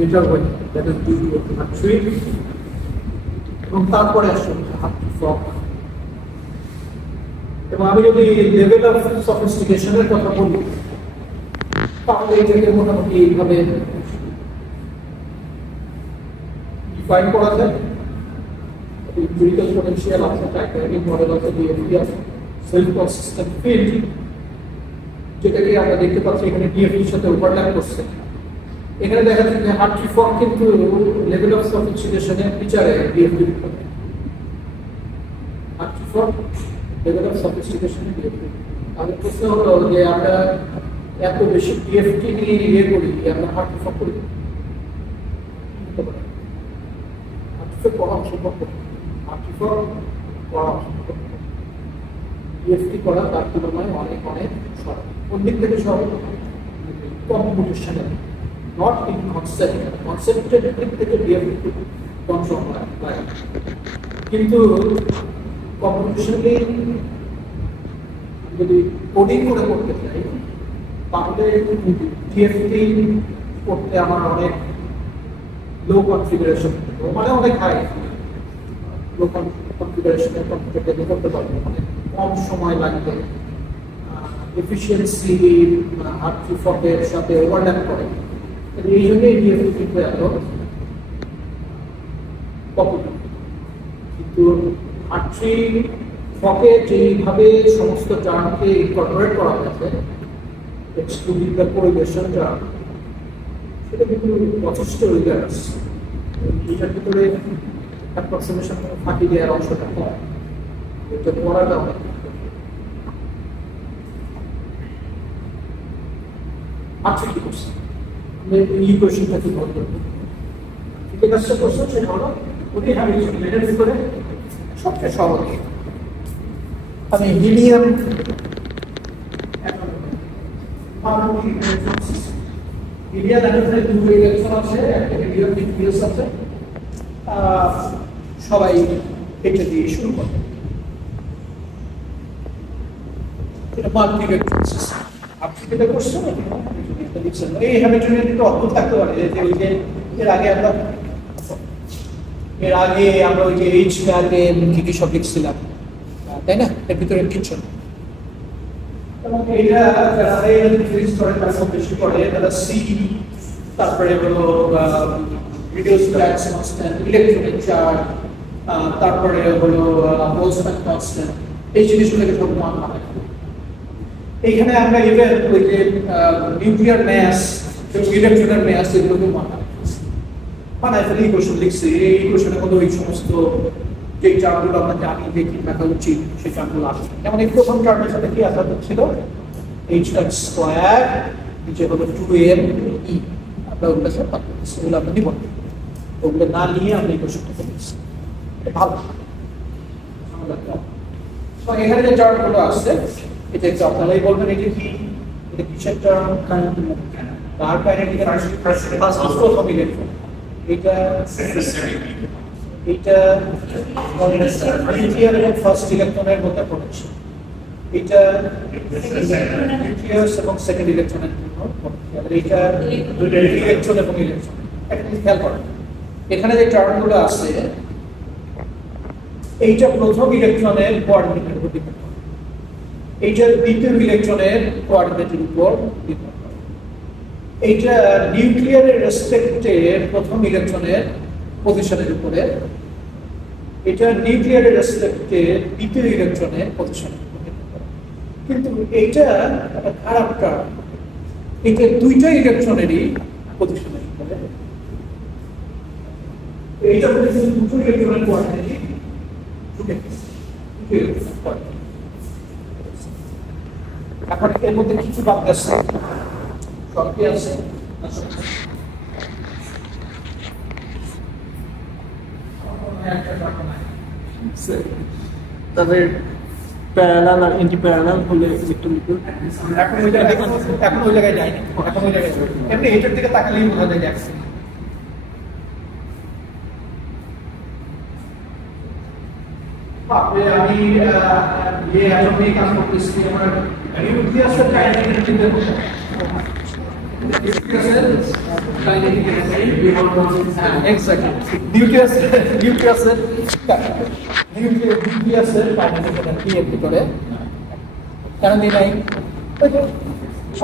Metre weight that is due to Hartree এবং তারপরে আসলে হার্ট্রি ফ্রক। এবং আমি যদি লেভেল অফ সফিস্টিকেশনের কথা বলি তাহলে এটাকে মোটামুটি এইভাবে ডিফাইন করা যায়। empirical potential of the dynamic model of the DFT of self-consistent field, যেটাকে আমরা দেখতে পাচ্ছি এখানে DFT এর সাথে ওভারল্যাপ করছে। এখানে দেখা যাচ্ছে যে হার্ট্রি ফর্ক কিন্তু লেভেল অফ সফিস্টিকেশনের ফিচারে DFT Hartree Fock level of সফিস্টিকেশনের DFT। আমাদের প্রশ্ন হলো যে আমরা এত বেশি DFT নিয়ে ইয়ে করি আমরা হার্ট্রি ফর্ক করি হার্ট্রি ফর্ক করা সম্ভব ডিএফটি করা তার তুলনায় অনেক অনেক সহজ। কোন দিক থেকে সহজ? Computational, not in concept. কনসেপ্টের দিক থেকে ডিএফটি কম সময় লাগে, কিন্তু কম্পিউটেশনালি যদি কোডিং করে করতে চাই তাহলে ডিএফটি করতে আমার অনেক লো কনফিগারেশন, মানে অনেক হাই লোকাল কনফিগারেশনের কম্পিউটারকে করতে পারবে, মানে কম সময় লাগবে, এফিসিয়েন্সি হার্ট্রি ফর্কের সাথে ওভারল্যাপ করে। এই জন্যই ডিএফটি কিন্তু এত পপুলার। কিন্তু হার্ট্রি ফকে যেইভাবে সমস্ত টার্মকে ইনকর্পোরেট করা হয়েছে এক্সক্লুডিং দ্য কোরিলেশন টার্ম, সেটা কিন্তু যথেষ্ট রিগার্স। এটার ভিতরে অ্যাপ্রক্সিমেশন ফাঁকি দেওয়ার অংশটা কম, এটা পড়াটা অনেক। আচ্ছা কি করছে এই কোয়েশ্চেনটা কি বলবো, ঠিক আছে কোশ্চেন সেটা হলো উনি হ্যাবিটের ভিতরে সবচেয়ে সহজ আমি হিলিয়াম হিলিয়াম অ্যাটমের দুটো ইলেকট্রন আছে, একটা হিলিয়াম নিউক্লিয়াস আছে, সবাই এটা দিয়ে শুরু করে। এটা মাল্টি-ভেক্টর সিস্টেম। আপনি যেটা করছেন এই হ্যাবিটের একটু অদ্ভুত থাকতে পারে যে ওই যে এর আগে আমরা ওই যে এইচ আগে কি সব লিখছিলাম, তাই না? এর ভিতরে কিছু এবং এটা যারা ফিজিক্স করে তারা সব বেশি করে, তারা সি তারপরে হলো reduced Planck's constant, electronic charge, তারপরে হলো Boltzmann constant, এই জিনিসগুলোকে সব মান হয়। এইখানে আমরা ইভেন ওই যে নিউক্লিয়ার ম্যাস এবং ইলেকট্রনের ম্যাস এগুলোকে মানায় ফেলে ইকুয়েশন লিখছি। এই ইকুয়েশনের মধ্যে ওই সমস্ত যে টার্মগুলো আমরা জানি যে কি থাকা উচিত সেই টার্মগুলো আসে। যেমন এই প্রথম টার্মের সাথে কি আসা ছিল h স্কয়ার, নিচে হলো 2m e, আমরা ওগুলো সব ওগুলো আমরা নিব, ওগুলো না নিয়ে আমরা এই কোশ্চেনটা করেছি। ভালো এখানে যে টার্মগুলো আসছে এটা একটু আপনারাই বলবেন এটা কি, এটা কিসের টার্ম? তার কাইনেটিক প্রথম ইলেকট্রন, এটা নিউক্লিয়ার এবং ফার্স্ট ইলেকট্রনের মধ্যে পড়েছে, এটা নিউক্লিয়াস এবং সেকেন্ড ইলেকট্রনের জন্য এটা ইলেকট্রন এবং ইলেকট্রন। একটা খেয়াল করেন এখানে যে টার্মগুলো আছে এইটা প্রথম ইলেকট্রনের কোঅর্ডিনেটের উপর ডিপেন্ড করে, এইটা দ্বিতীয় ইলেকট্রনের কোঅর্ডিনেটের উপর ডিপেন্ড করে, এইটা নিউক্লিয়ারের রেসপেক্টে প্রথম ইলেকট্রনের পজিশনের উপরে, এটা নিউক্লিয়ারের রেসপেক্টে দ্বিতীয় ইলেকট্রনের পজিশনের উপর ডিপেন্ড করে। কিন্তু এইটা একটা খারাপ টার্ম, এটা দুইটা ইলেকট্রনেরই পজিশনের উপরে, এইটা হচ্ছে দুটো ইলেকট্রনের কোঅর্ডিনেট। এখন এর মধ্যে কিছু বাদ আছে, সব কি আছে? তবে প্যারালাল আর এন্টি প্যারালাল হলে একটু এখন ওই জায়গায় যায়নি, এখন ওই জায়গায় এমনি এটার দিকে তাকালেই বোঝা যায় যাচ্ছে। আমি এখন এই কাজ করতেছি আমার নিউক্লিয়াসের কাইনেটিক চিন্তা করতে এক্স্যাক্টলি নিউক্লিয়াসের কাইনেটিক এনার্জি এর ভিতরে কারণ নাই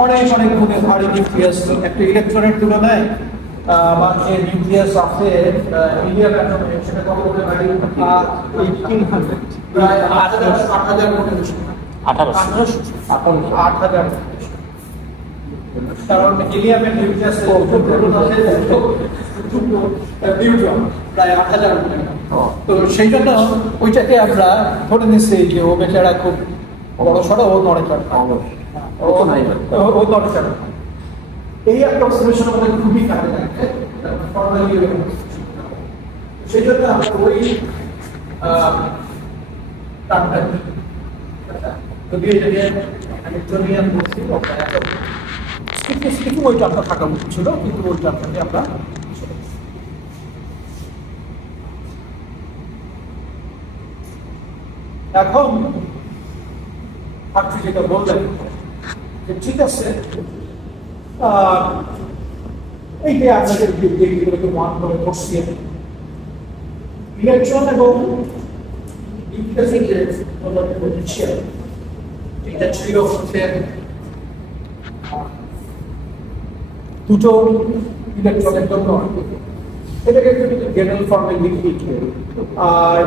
অনেক গুণে ভারী নিউক্লিয়াস একটা ইলেকট্রনের তুলনায় আমার যে নিউক্লিয়াস আছে ইন্ডিয়ার অ্যাটমে সেটা কত করে ভারী 1800 প্রায় 8000 গুণের বেশি 8000 কারণ হিলিয়ামের নিউক্লিয়াস নিউট্রন প্রায় 8000 গুণ তো সেই জন্য ওইটাকে আমরা ধরে নিচ্ছি যে ও বেচারা খুব বড় সড়ো ও নড়েচড়ে ও নড়েচড়ে এই অ্যাপ্রক্সিমেশন আমাদের খুবই কাজে লাগে সেই জন্য আমরা ওই টার্মটা যদি এটাকে হ্যামিল্টনিয়ান বলছি স্পিকিং ওই টার্মটা থাকা উচিত ছিল কিন্তু ওই টার্মটাকে আমরা এখন আপনি যেটা বললেন যে ঠিক আছে এইটাই আপনাদের যেগুলোকে ওয়ান করে করছি ইলেকট্রন এবং পটেনশিয়াল এটা ছিল হচ্ছে দুটো ইলেকট্রনের জন্য এটাকে একটু জেনারেল ফর্মে লিখি আর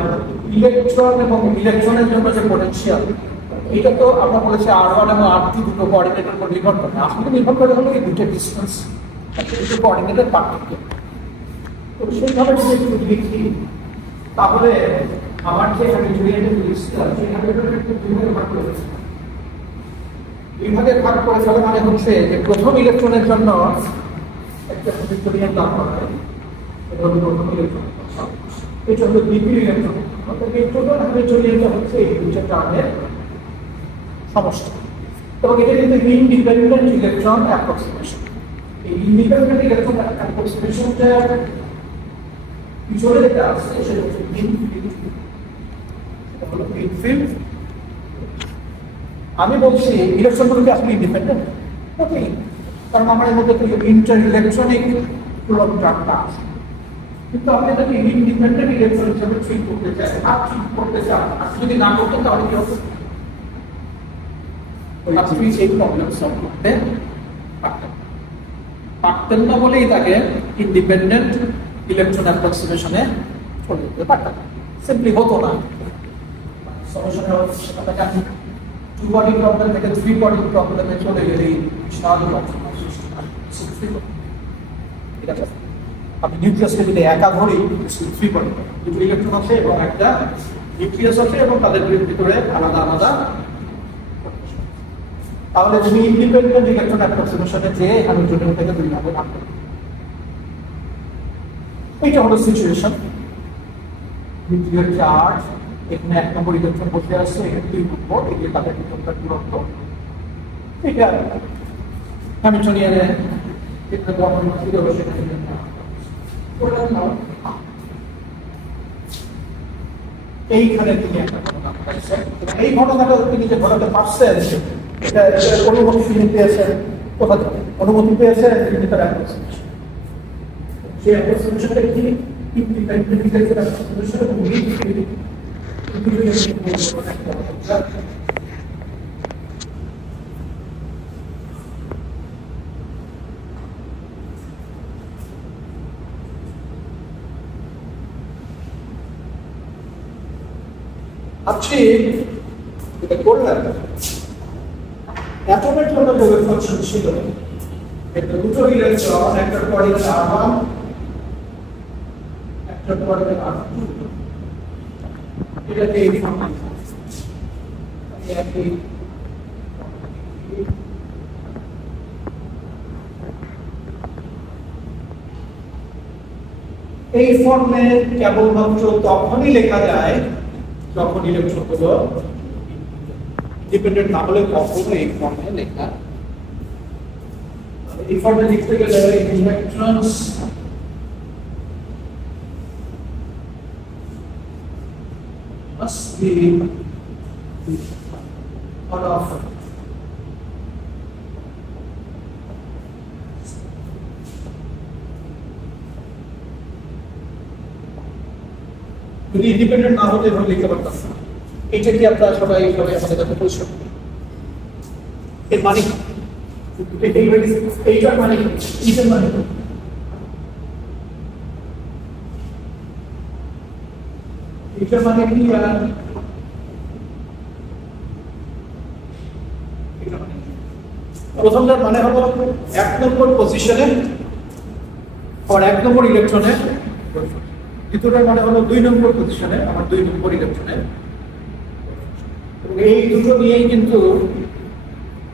ইলেকট্রন এবং ইলেকট্রনের জন্য যে পটেনশিয়াল এটা তো আমরা বলেছি R1 এবং R2 দুটো কোঅর্ডিনেটের উপর নির্ভর করে আসলে নির্ভর করে হলো এই দুটো ডিস্টেন্স দুটো কোঅর্ডিনেটের পার্থক্য তো সেইভাবে যদি একটু লিখি তাহলে আমার যে হ্যামিল্টনিয়ানের লিস্টটা সেখানে একটু দুই ভাগে ভাগ করে ফেলে মানে হচ্ছে যে প্রথম ইলেকট্রনের জন্য একটা হ্যামিল্টনিয়ান লাভ করা হয় প্রথম ইলেকট্রন এটা হলো দ্বিতীয় ইলেকট্রন অর্থাৎ এই টোটাল হ্যামিল্টনিয়ানটা হচ্ছে এই দুটো টার্মের সমষ্টি এবং এটা কিন্তু ইন্ডিপেন্ডেন্ট ইলেকট্রন অ্যাপ্রক্সিমেশন এই ইন্ডিপেন্ডেন্ট ইলেকট্রন অ্যাপ্রক্সিমেশনটা পিছনে যেটা আছে সেটা হচ্ছে ফিল্ড আমি বলছি ইলেকট্রনগুলো কি আসলে ইন্ডিপেন্ডেন্ট ওকে কারণ আমার এর মধ্যে ইন্টার ইলেকট্রনিক টার্মটা আছে কিন্তু আপনি যদি ইন্ডিপেন্ডেন্ট ইলেকট্রন হিসেবে ট্রিট করতে চান আর ট্রিট করতে চান আপনি যদি না করতেন তাহলে কি হবে আপনি সেই প্রবলেম সলভ করতে পারতেন না বলেই তাকে ইন্ডিপেন্ডেন্ট ইলেকট্রন অ্যাপ্রক্সিমেশনে চলে যেতে পারতেন সিম্পলি হতো না সলিউশন আমরা জানি টু বডি প্রবলেম থেকে থ্রি বডি প্রবলেমে চলে গেলেই বিশাল ঠিক আছে আপনি নিউক্লিয়াসকে যদি একা ধরি থ্রি বডি দুটো ইলেকট্রন আছে এবং একটা নিউক্লিয়াস আছে এবং তাদের ভিতরে আলাদা আলাদা তাহলে তুমি ইন্ডিপেন্ডেন্ট ইলেকট্রন অ্যাপ্রক্সিমেশনে যে হ্যামিল্টনিয়ান থেকে দুই ভাগে ভাগ করবে এইটা হলো সিচুয়েশন নিউক্লিয়ার চার্জ এখানে এক নম্বর ইলেকট্রন বসে আছে এখানে দুই নম্বর এগুলো তাদের ভিতরকার দূরত্ব এটা হ্যামিল্টনিয়ানে এখানে গঠন ছিল সেখানে এইখানে তিনি একটা ঘটনা ঘটাইছেন এই ঘটনাটা তিনি যে ঘটাতে পারছেন এটা অনুমতি তিনি পেয়েছেন কোথা থেকে অনুমতি পেয়েছেন তিনি তার অ্যাপ্রক্সিমেশন সেই অ্যাপ্রক্সিমেশনটা কি ইন্ডিপেন্ডেন্ট ইলেকট্রন অ্যাপ্রক্সিমেশন এবং আপনি এটা করলেন অ্যাটমের জন্য যে ফাংশন ছিল এটা দুটো ইলেকট্রন একটা পরে R1 একটা পরে R2 এটাকে এই ফাংশন এই ফর্মে কেবলমাত্র তখনই লেখা যায় যখন ইলেকট্রনগুলো ডিপেন্ডেন্ট না হলে কখনো এই ফর্মে লেখা এই ফর্মে লিখতে গেলে electrons must be one of যদি ইন্ডিপেন্ডেন্ট না হতে এভাবে লিখতে পারতাম না। এইটা কি আপনারা সবাই সবাই আমাদের কাছে পরিষ্কার? এর মানে কি? এইটার মানে কি? এইটার মানে কি? এইটার মানে কি? প্রথমটার মানে হলো 1 নম্বর পজিশনে আর 1 নম্বর ইলেকট্রনে, দ্বিতীয়টার মানে হলো 2 নম্বর পজিশনে আমার 2 নম্বর ইলেকট্রনে। এই দুটো নিয়েই কিন্তু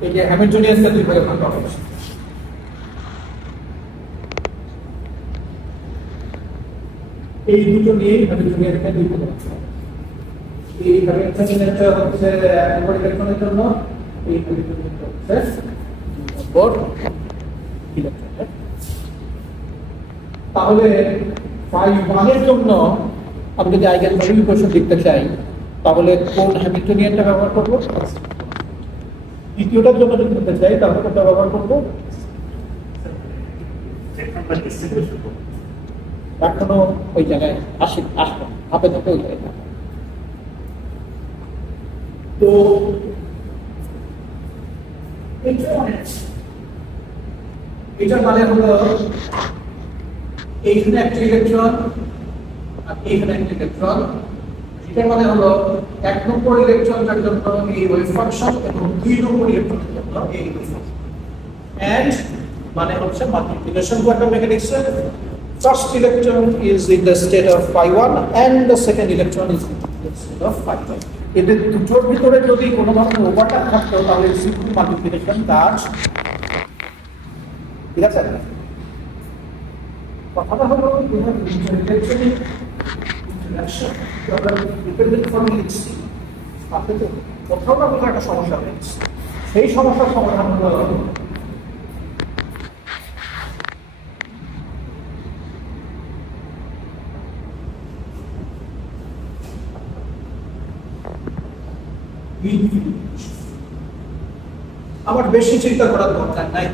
এই যে হ্যামিল্টনিয়ানটা দুই ভাগে ভাগ করা হয়েছে। এই দুটো নিয়েই হ্যামিল্টনিয়ানটা দুই ভাগে ভাগ করা হয়েছে। এই হ্যামিল্টনিয়ানটা হচ্ছে 1 নম্বর ইলেকট্রনের জন্য, এই হ্যামিল্টনিয়ানটা হচ্ছে 2 নম্বর ইলেকট্রনের। তাহলে φ1 এর জন্য আমি যদি আইগেন ভ্যালু ইকুয়েশন লিখতে চাই তাহলে কোন হ্যামিল্টনিয়ানটা ব্যবহার করব? দ্বিতীয়টার জন্য যদি লিখতে চাই তাহলে কোনটা ব্যবহার করব? এখনো ওই জায়গায় আসবো ধাপে ধাপে ওই জায়গায়। তো এটার মানে হলো এইখানে একটা ইলেকট্রন আর এইখানে একটা ইলেকট্রন। এটার মানে হলো 1 নম্বর ইলেকট্রনটার জন্য এই ওয়েভ ফাংশন এবং 2 নম্বর ইলেকট্রনের জন্য এই ওয়েভ ফাংশন। এন্ড মানে হচ্ছে মাল্টিপ্লিকেশন কোয়ান্টাম মেকানিক্সের first electron is in the state of phi1 and the second electron is in the state of phi2. এদের দুটোর ভিতরে যদি কোনো ধরনের ওভারল্যাপ থাকতো তাহলে সিম্পল মাল্টিপ্লিকেশন কাজ, ঠিক আছে? কথাটা হলো ইলেকট্রনিক ইন্টারঅ্যাকশন আমরা ডিপেন্ডেন্ট ফর্মে লিখছি, তাতে তো কোথাও না কোথাও একটা সমস্যা রয়েছে। সেই সমস্যার সমাধান হলো আমার বেশি চিন্তা করার দরকার নাই।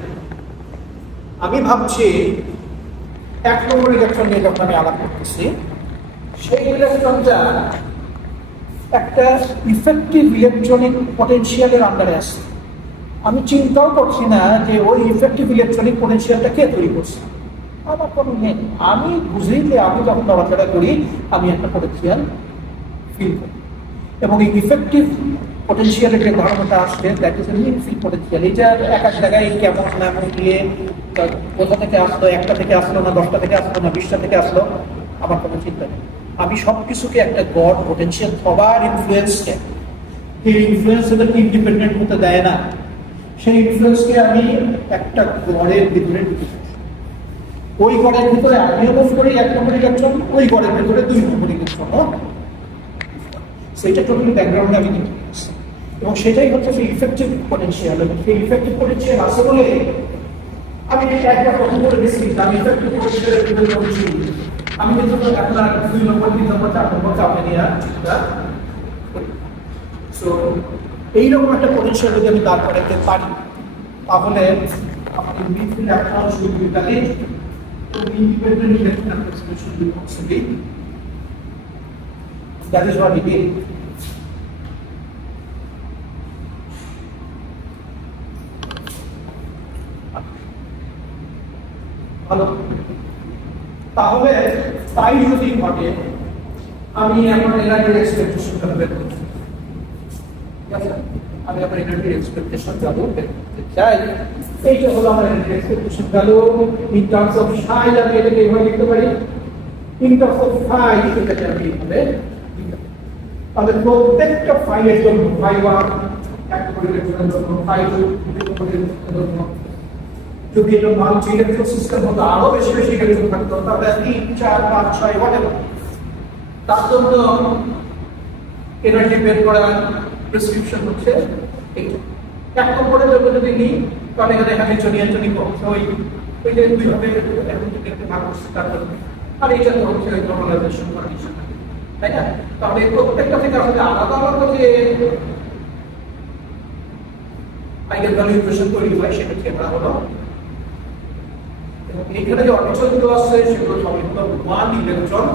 আমি ভাবছি 1 নম্বর ইলেকট্রন নিয়ে যখন আমি আলাপ করতেছি সেই ইলেকট্রনটা একটা ইফেক্টিভ ইলেকট্রনিক পটেনশিয়ালের আন্ডারে আছে। আমি চিন্তাও করছি না যে ওই ইফেক্টিভ ইলেকট্রনিক পটেনশিয়ালটা কে তৈরি করছে, আমার কোনো নেই। আমি বুঝি যে আমি যখন নড়াচড়া করি আমি একটা পটেনশিয়াল ফিল করি, এবং এই ইফেক্টিভ পটেনশিয়ালের যে ধারণাটা আসছে দ্যাট ইজ এ মিনফিল পটেনশিয়াল। এটা এক এক জায়গায় কেমন নামে গিয়ে কোথা থেকে আসলো, 1টা থেকে আসলো না 10টা থেকে আসলো না 20টা থেকে আসলো, আমার কোনো চিন্তা নেই। আমি সবকিছুকে একটা গড় পটেনশিয়াল সবার ইনফ্লুয়েন্সকে, এই ইনফ্লুয়েন্স এদেরকে ইন্ডিপেন্ডেন্ট হতে দেয় না, সেই ইনফ্লুয়েন্সকে আমি একটা গড়ের ভিতরে ঢুকে, ওই গড়ের ভিতরে আমিও মুভ করি 1 নম্বর ইলেকট্রন, ওই গড়ের ভিতরে 2 নম্বর ইলেকট্রন, সেইটা টোটালি ব্যাকগ্রাউন্ডে আমি দেখতে পাচ্ছি। এবং সেটাই হচ্ছে সেই ইফেক্টিভ পটেনশিয়াল। এবং সেই ইফেক্টিভ পটেনশিয়াল আছে বলে আমি একটা প্রথম করে দিচ্ছি, আমি ইফেক্টিভ পটেনশিয়ালের ভিতরে বলছি আমি কিন্তু আপনার 2 নম্বর 3 নম্বর 4 নম্বর চাপে নিয়ে চিন্তা করি। সো এইরকম একটা পটেনশিয়াল যদি আমি দাঁড় করাতে পারি তাহলে আমাদের midfield action should be valid, independent electron approximation will also be. That is what we did. ভালো, তাহলে তাই যদি ঘটে আমি এখন এনার্জির এক্সপেকটেশনটা বের করতে আমি আমার এনার্জির এক্সপেকটেশন ভ্যালু বের করতে চাই। এইটা হলো আমার energy expectation value in terms of সাই। আমি এটাকে এইভাবে লিখতে পারি, ইন টার্মস অফ ফাই এটাকে আমি এইভাবে লিখতে পারি। তাহলে প্রত্যেকটা ফাই এর জন্য ফাই1 এক পরিবর্তনের জন্য ফাই2 পরিবর্তনের জন্য যদি এটা মাল্টি ইলেকট্রন সিস্টেম হতো আরো বেশি বেশি ইলেকট্রন থাকতো তাহলে 3 4 5 6 whatever, তার জন্য এনার্জি বের করার প্রেসক্রিপশন হচ্ছে এইটা। 1 নম্বরের জন্য যদি নিই তাহলে এখানে হ্যামিল্টনিয়ান ওই যে দুইভাবে এখন দেখতে ভাগ করছে তার জন্য, আর এইটা তো হচ্ছে নরমালাইজেশন কন্ডিশন, তাই না? তাহলে প্রত্যেকটা থেকে আসলে আলাদা আলাদা যে আইগেন ভ্যালু ইকুয়েশন তৈরি হয় সেটা কেমন হলো। এবং এখানে যে অর্বিটালগুলো আছে সেগুলো সবই হলো 1 ইলেকট্রন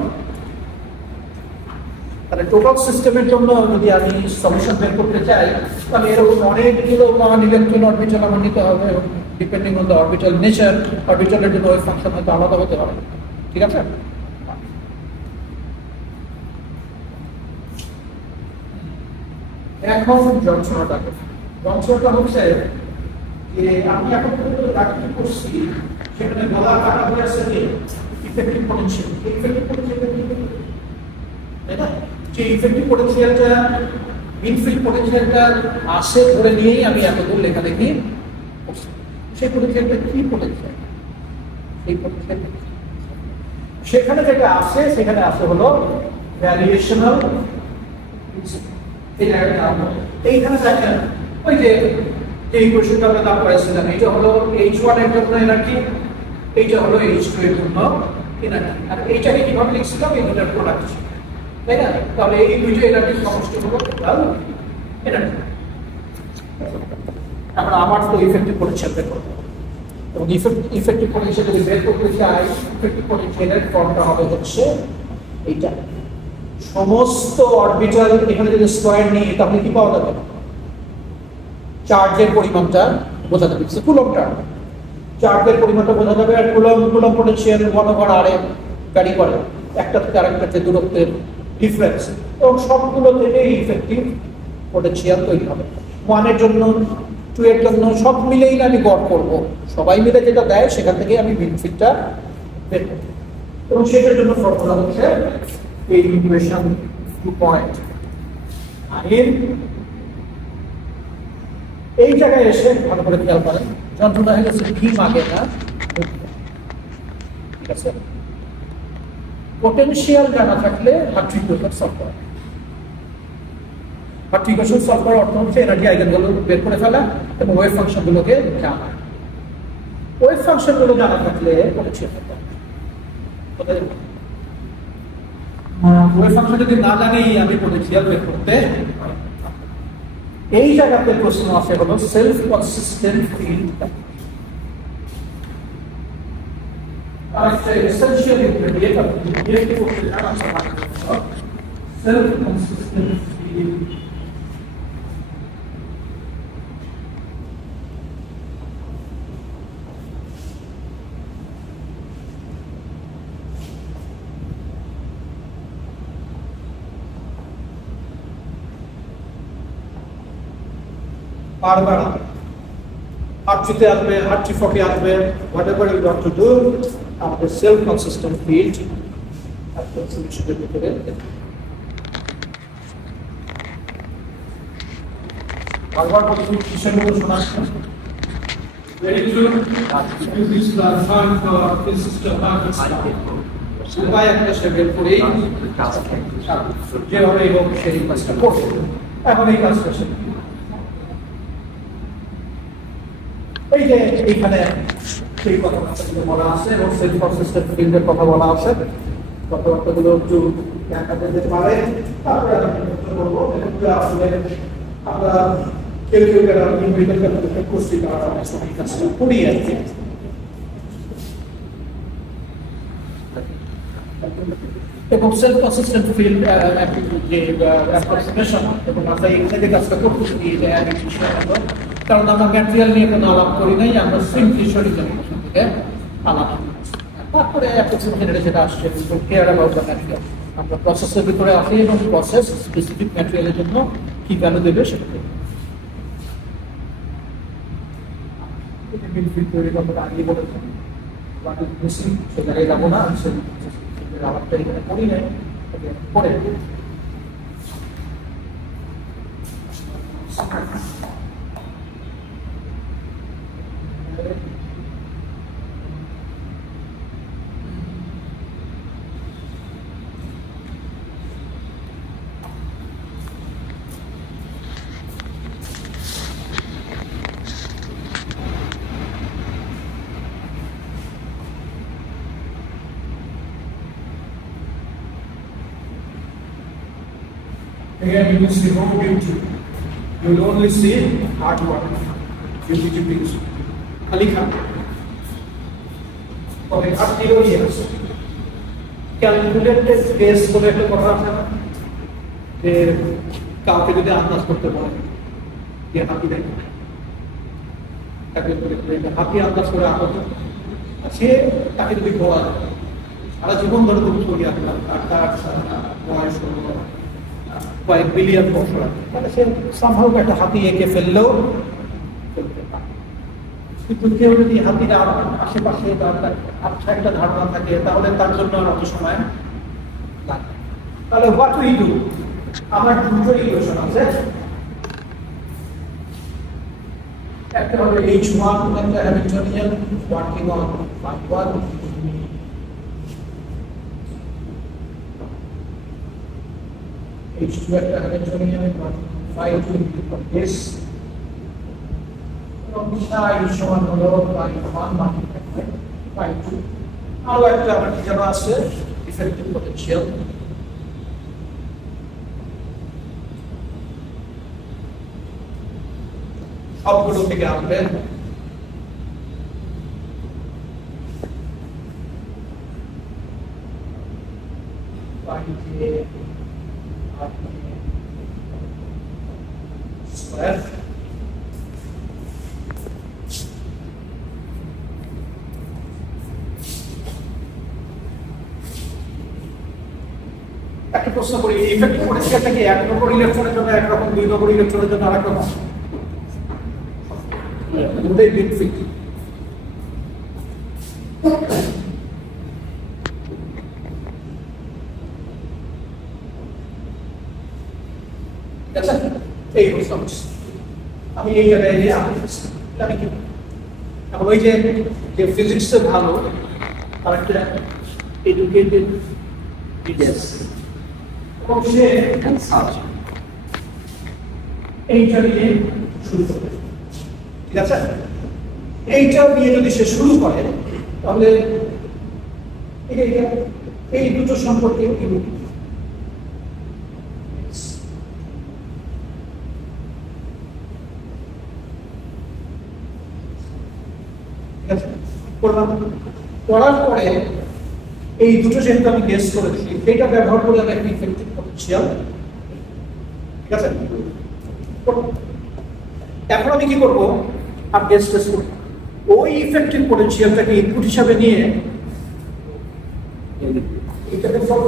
তাহলে টোটাল সিস্টেমের জন্য যদি আমি সলিউশন বের করতে চাই তাহলে এরকম অনেকগুলো নন ইলেকট্রন অরবিটাল আমার নিতে হবে এবং depending on the orbital nature অরবিটালের জন্য ওয়েভ ফাংশন হয়তো আলাদা হতে পারে। ঠিক আছে? এখন যন্ত্রণাটা হচ্ছে যে আমি এখন প্র্যাকটিস করছি সেখানে বলা কাটা হয়ে আছে যে ইফেক্টিভ পোটেনশিয়াল। ইফেক্টিভ পোটেনশিয়াল তাই না? যে ইফেক্টিভ পোটেনশিয়ালটা ইনফিল্ড পোটেনশিয়ালটা আসে ধরে নিয়েই আমি এতদূর লেখালেখি করছি। সেই পোটেনশিয়ালটা কি পোটেনশিয়াল? সেই পোটেনশিয়ালটা সেখানে যেটা আসে সেখানে আসে হলো ভ্যারিয়েশনাল। এইখানে দেখেন ওই যে ইকুয়েশনটা আমরা দাম করেছিলাম, এইটা হলো H1 এর জন্য এনার্জি, এইটা হলো H2 এর জন্য এনার্জি, আর এইটাকে কিভাবে লিখছিলাম এই দুটার প্রোডাক্ট, তাই না? তাহলে এই দুইটা এনার্জির সমষ্টি হলো টোটাল এনার্জি। এখন আমার তো ইফেক্টিভ পোটেনশিয়াল বের করতে হবে, এবং ইফেক্টিভ পোটেনশিয়াল যদি বের করতে চাই ইফেক্টিভ পোটেনশিয়ালের ফর্মটা হবে হচ্ছে এইটা। সমস্ত অরবিটাল এখানে যদি স্কয়ার নিই তাহলে কি পাওয়া যাবে? চার্জের পরিমাণটা বোঝা যাবে, কুলম্বটা চার্জের পরিমাণটা বোঝা যাবে। আর কুলম্ব পোটেনশিয়াল 1/r ভ্যারি করে একটা থেকে আরেকটাতে দূরত্বের ডিফারেন্স, এবং সবগুলো থেকে ইফেক্টিভ পোটেনশিয়াল তৈরি হবে। 1 এর জন্য 2 এর জন্য সব মিলেই আমি গড় করব, সবাই মিলে যেটা দেয় সেখান থেকে আমি বেনিফিটটা বের করব, এবং সেটার জন্য ফর্মুলা হচ্ছে এই ইকুয়েশন 2.9। এই জায়গায় এসে ভালো করে খেয়াল করেন, যন্ত্রণা হয়ে গেছে ভীম আগে না, ঠিক আছে? পোটেনশিয়াল জানা থাকলে হার্ট্রি ইকুয়েশন সলভ করা। হার্ট্রি ইকুয়েশন সলভ করার অর্থ হচ্ছে এনার্জি আইগেনভ্যালু বের করে ফেলা এবং ওয়েভ ফাংশনগুলোকে জানা। ওয়েভ ফাংশনগুলো জানা থাকলে পোটেনশিয়াল থাকবে। ওয়েভ ফাংশন যদি না জানি আমি পোটেনশিয়াল বের করতে। এই জায়গাতে প্রশ্ন আসে হলো self consistent field. Essential ingredient of electric self consistent field. বারবার হার্ট্রিতে আসবে, হার্ট্রি ফকে আসবে, whatever you want to do, আমাদের সেলফ কনসিস্টেন্ট ফিল্ড আপনার সলিউশনের ভিতরে। বারবার বলছি বিষয়গুলো শোনা very good. This is the form for this system উপায় একটা সেভেল করেই যেভাবে হোক সেই কাজটা করবে। এখন এই কাজটা এই যে এইখানে সেই কথাবার্তাগুলো বলা আছে এবং সেলফ কনসিস্টেন্ট ফিল্ডের কথা বলা আছে, কথাবার্তাগুলো একটু দেখা যেতে পারে। তারপরে আমি বলবো আসলে আমরা কেউ কেউ যারা নিউমেরিক্যাল ক্যালকুলেশন করছি তারা এই কাজটা করি আর কি। এবং সেলফ কনসিস্টেন্ট ফিল্ড যে অ্যাপ্রক্সিমেশন, এবং আমরা এখানে কাজটা করতেছি যে কারণ আমরা ম্যাটেরিয়াল নিয়ে কোনো আলাপ করি নাই, আমরা সিম্পলি সলিউশন থেকে আলাপ। তারপরে অ্যাপ্রক্সিমেশন যেটা আসছে কেয়ার অ্যাবাউট দ্য ম্যাটেরিয়াল, আমরা প্রসেসের ভিতরে আসি এবং প্রসেস স্পেসিফিক ম্যাটেরিয়ালের জন্য কি ভ্যালু দেবে সেটা তৈরি করতে আগিয়ে বলেছেন। সে জায়গায় যাবো না, আলাপটা এখানে করি নাই, পরে again you will see no beauty, you will only see hard work, beauty brings খালি খান তবে আপনি রয়েছে ক্যালকুলেটেড কেস বলে একটা কথা আছে না, যে কাউকে যদি আন্দাজ করতে বলে যে হাতি দেয় তাকে হাতি আন্দাজ করে আহত, সে তাকে যদি বলা যায় সারা জীবন ধরে তুমি ছবি আঁকলাম তার বয়স কয়েক বিলিয়ন বছর আগে, তাহলে সে সম্ভব একটা হাতি এঁকে ফেললেও ফেলতে পারে। কিন্তু কেউ যদি হাতিটা আশেপাশে আচ্ছা একটা ধারণা থাকে তাহলে তার জন্য আর অত সময় লাগে। তাহলে হোয়াট উই ডু, আমার দুটো ইকুয়েশন আছে, একটা হলো H1 একটা হ্যামিল্টনিয়ান ওয়ার্কিং অন ∅1, H2 একটা হ্যামিল্টনিয়ান ∅2 this এবং psi সমান হলো ∅1 মাল্টিপ্লাই বাই ∅2। আরো একটা আমার কি জানা আছে ইফেক্টিভ পোটেনশিয়াল, সবগুলো থেকে আসবে স্কয়ার একটা প্রশ্ন করি, ইফেক্টিভ পোটেনশিয়ালটা কি এক নম্বর ইলেকট্রনের জন্য একরকম, দুই নম্বর ইলেকট্রনের জন্য আরেক রকম? দুটোই বিটফিট। এই আমি এই জায়গায় নিয়ে আমি কি এখন ওই যে ফিজিক্সে ভালো আর একটা এডুকেটেড এবং সে এইটা নিয়ে শুরু করবে, ঠিক আছে? এইটা নিয়ে যদি সে শুরু করে তাহলে এই দুটো সম্পর্কে কি পড়ার পরে এই দুটো যেহেতু আমি গেস করেছি এটা ব্যবহার করে আমি একটা ইফেক্টিভ পোটেনশিয়াল, ঠিক আছে? এখন আমি কি করবো, আমি গেস টেস্ট করব, ওই ইফেক্টিভ পোটেনশিয়ালটাকে ইনপুট হিসাবে নিয়ে এটাকে সলভ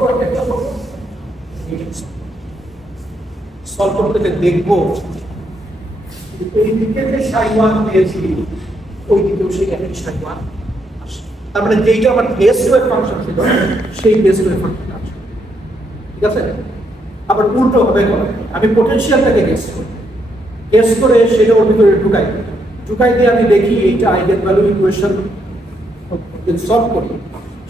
করতে দেখবো এই দিকে যে সাইওয়ান দিয়েছি ওই দিকেও সেখানে সাইওয়ান আসে, তার মানে যেইটা আমার বেস ওয়েভ ফাংশন ছিল সেই বেস ওয়েভ ফাংশন আছে, ঠিক আছে? আবার উল্টো হবে, আমি পোটেনশিয়ালটাকে গেস করে সেটা ওর ভিতরে ঢুকাই দিয়ে আমি দেখি এইটা আইগেন ভ্যালু ইকুয়েশন সলভ করি,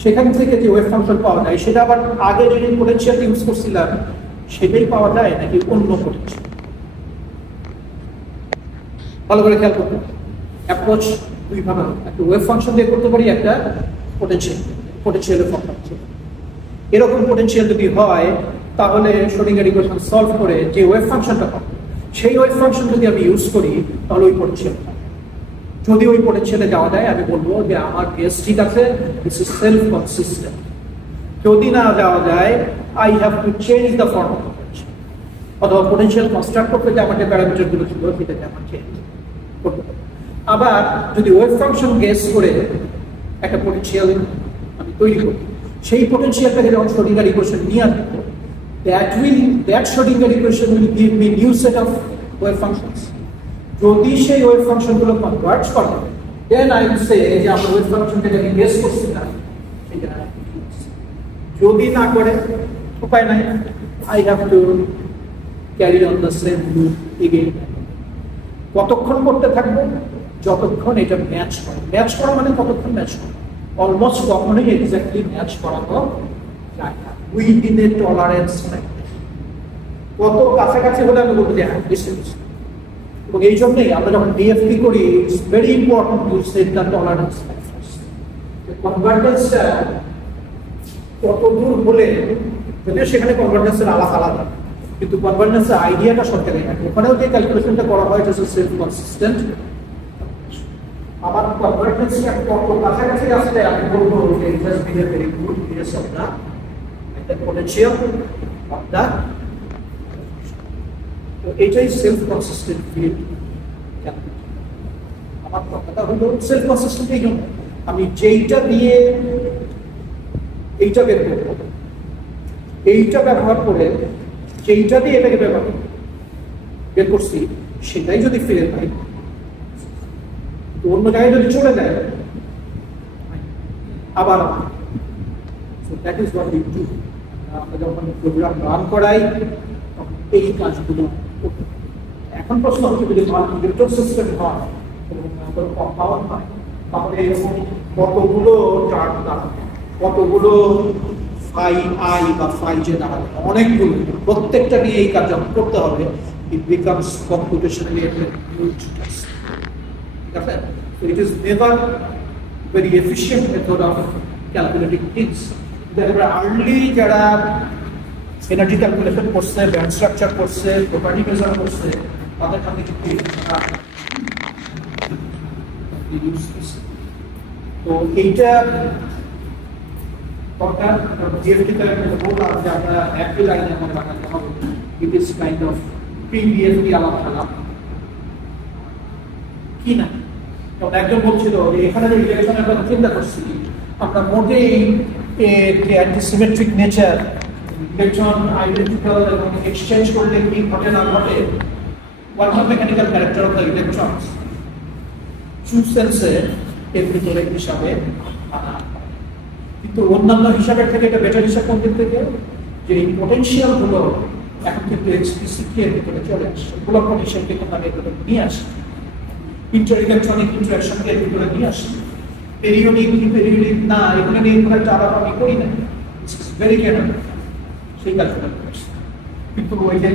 সেখান থেকে যে ওয়েভ ফাংশন পাওয়া যায় সেটা আবার আগে যদি পোটেনশিয়াল ইউজ করছিলাম সেটাই পাওয়া যায় নাকি অন্য পোটেনশিয়াল, ভালো করে খেয়াল করতে। অ্যাপ্রোচ দুই ভাবে, একটা ওয়েভ ফাংশন দিয়ে করতে পারি, একটা পোটেনশিয়ালের ফাংশন। এরকম পোটেনশিয়াল যদি হয় তাহলে শ্রোডিঙ্গার ইকুয়েশন সলভ করে যে ওয়েভ ফাংশনটা পাবো সেই ওয়েভ ফাংশন যদি আমি ইউজ করি তাহলে ওই পোটেনশিয়াল, যদি ওই পোটেনশিয়ালে যাওয়া যায় আমি বলবো যে আমার গেস ঠিক আছে, দিস ইজ সেলফ কনসিস্টেন্ট। যদি না যাওয়া যায় I have to change the form of potential, অথবা পোটেনশিয়াল কনস্ট্রাক্ট করতে যে আমার যে প্যারামিটারগুলো ছিল সেটাকে আমার চেঞ্জ করতে হবে। আবার যদি ওয়েভ ফাংশন গেস করে একটা পোটেনশিয়াল আমি তৈরি করি, সেই পোটেনশিয়ালটাকে যখন শ্রোডিঙ্গার ইকুয়েশন নিয়ে আসবো that Schrodinger equation will give me new set of wave functions. যদি সেই ওয়েভ ফাংশনগুলো কনভার্ট করে দেন আই উইল সে যে আমার ওয়েভ ফাংশনটাকে আমি গেস করছি না সেটা, যদি না করে উপায় নাই, I have to carry on the same loop again. কতক্ষণ করতে থাকবো? যতক্ষণ এটা ম্যাচ করে। ম্যাচ করা মানে কতক্ষণ ম্যাচ করে? অলমোস্ট কখনোই এক্স্যাক্টলি ম্যাচ করানো যায় না, উইদিন এ টলারেন্স। কত কাছাকাছি হলে আমি বলবো যে হ্যাঁ ডিসটেন্স। এবং এই জন্যই আমরা যখন ডিএফটি করি it's very important to set the tolerance factors. কনভার্জেন্সটা কত দূর হলে, যদিও সেখানে কনভার্জেন্সের আলাদা, কিন্তু কনভার্জেন্সের আইডিয়াটা সরকারি থাকে। ওখানেও যে ক্যালকুলেশনটা করা হয় এটা হচ্ছে সেলফ কনসিস্টেন্ট। আমার কনভার্জেন্সটা কত কাছাকাছি আসলে আমি বলবো যে it has been a very good case of the potential of the তো এটাই সেলফ কনসিস্টেন্ট ফিল্ড। আমার কথাটা হলো সেলফ কনসিস্টেন্ট এই জন্য আমি যেইটা দিয়ে এইটা বের করবো, এইটা ব্যবহার করে যেইটা দিয়ে এটাকে বের করছি সেটাই যদি ফিরে পাই, অন্য জায়গায় যদি চলে যায় আবার that is what we do. আমরা যখন প্রোগ্রাম রান করাই তখন এই কাজগুলো করতে। এখন প্রশ্ন হচ্ছে যদি মাল্টিপ্লেক্স সিস্টেম হয় এবং কম্পাউন্ড হয় তাহলে এরকম কতগুলো টার্ম দাঁড়াবে, কতগুলো ফাই আই বা ফাই জে দাঁড়াবে, অনেকগুলো, প্রত্যেকটা নিয়ে এই কাজ যখন করতে হবে it becomes computationally a huge task. So it is never very efficient method of calculating things. Therefore, early যারা এনার্জি ক্যালকুলেশন করছে, ব্যান্ড স্ট্রাকচার করছে, প্রপার্টি মেজার করছে, তাদের কাছে তো এইটা দরকার। জিএফটিতে বললাম যে আমরা একই লাইনে আমার বানাতে হবে। It is kind of previously আলাপ খেলাম কি না। যেমন একজন বলছিল যে এখানে যে ইলেকট্রনের কথা চিন্তা করছি আমরা মোটেই অ্যান্টিসিমেট্রিক নেচার, ইলেকট্রন আইডেন্টিক্যাল এবং এক্সচেঞ্জ করলে কি ঘটে না ঘটে, quantum mechanical character of the electrons true সেন্সে এর ভিতরে হিসাবে আনা। কিন্তু অন্যান্য হিসাবের থেকে এটা বেটার হিসাব কোন দিক থেকে, যে এই পোটেনশিয়াল গুলো এখন কিন্তু এক্সপ্লিসিটলি এর ভিতরে চলে আসছে, ব্লক পোটেনশিয়ালকে কিন্তু আমি এর ভিতরে নিয়ে আসি, ইন্টার ইলেকট্রনিক ইন্টারাকশনকে এর ভিতরে নিয়ে আসি, পেরিওডিক কি পেরিওডিক না এগুলো নিয়ে কোনো একটা আলাপ আমি করি না, ভেরি জেনারেল সেই কাজগুলো করছি। কিন্তু ওই যে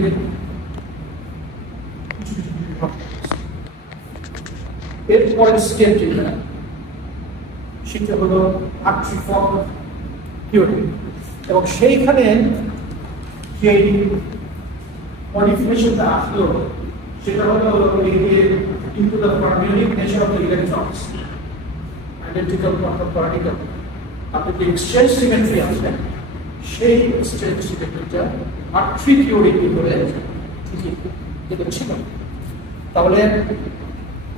এরপরের স্টেপ যেটা সেটা হলো আর্টিফর্ম থিওরি, এবং সেইখানে যে মডিফিকেশনটা আসলো সেটা হলো into the fermionic nature of the electrons, identical quantum particle. আপনি যে এক্সচেঞ্জ সিমেট্রি আছে সেই এক্সচেঞ্জ সিমেট্রিটা আর্ট্রি থিওরি করে যেটা ছিল। তাহলে